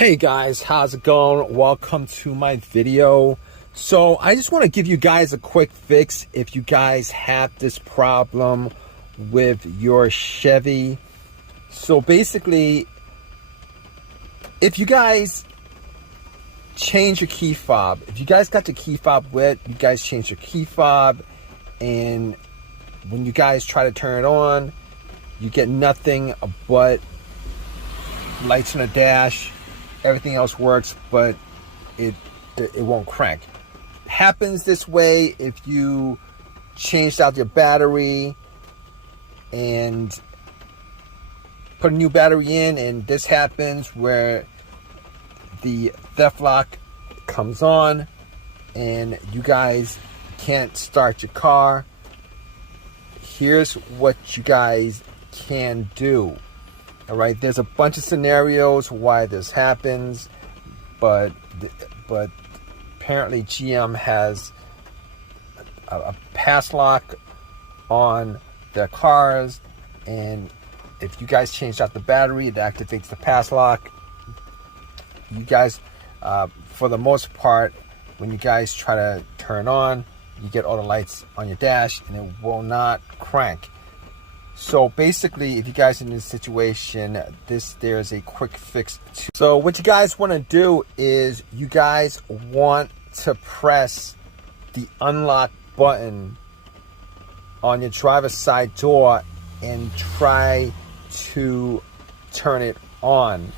Hey guys, how's it going? Welcome to my video. So I just want to give you guys a quick fix if you guys have this problem with your Chevy. So basically, if you guys change your key fob, if you guys got your key fob wet, you guys change your key fob, and when you guys try to turn it on, you get nothing but lights on the dash. Everything else works, but it won't crank. Happens this way if you changed out your battery and put a new battery in, and this happens where the theft lock comes on and you guys can't start your car. Here's what you guys can do. All right, there's a bunch of scenarios why this happens, but apparently GM has a pass lock on their cars, and if you guys change out the battery, it activates the pass lock. You guys, for the most part, when you guys try to turn on, you get all the lights on your dash, and it will not crank. So basically, if you guys are in this situation, there's a quick fix. So what you guys want to do is you guys want to press the unlock button on your driver's side door and try to turn it on.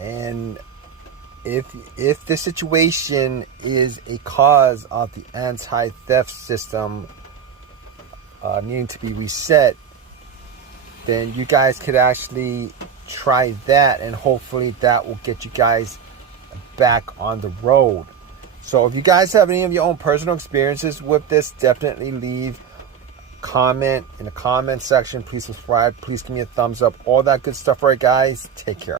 And if the situation is a cause of the anti-theft system needing to be reset, then you guys could actually try that, and hopefully that will get you guys back on the road. So if you guys have any of your own personal experiences with this, definitely leave a comment in the comment section. Please subscribe, please give me a thumbs up, all that good stuff. All right guys, take care.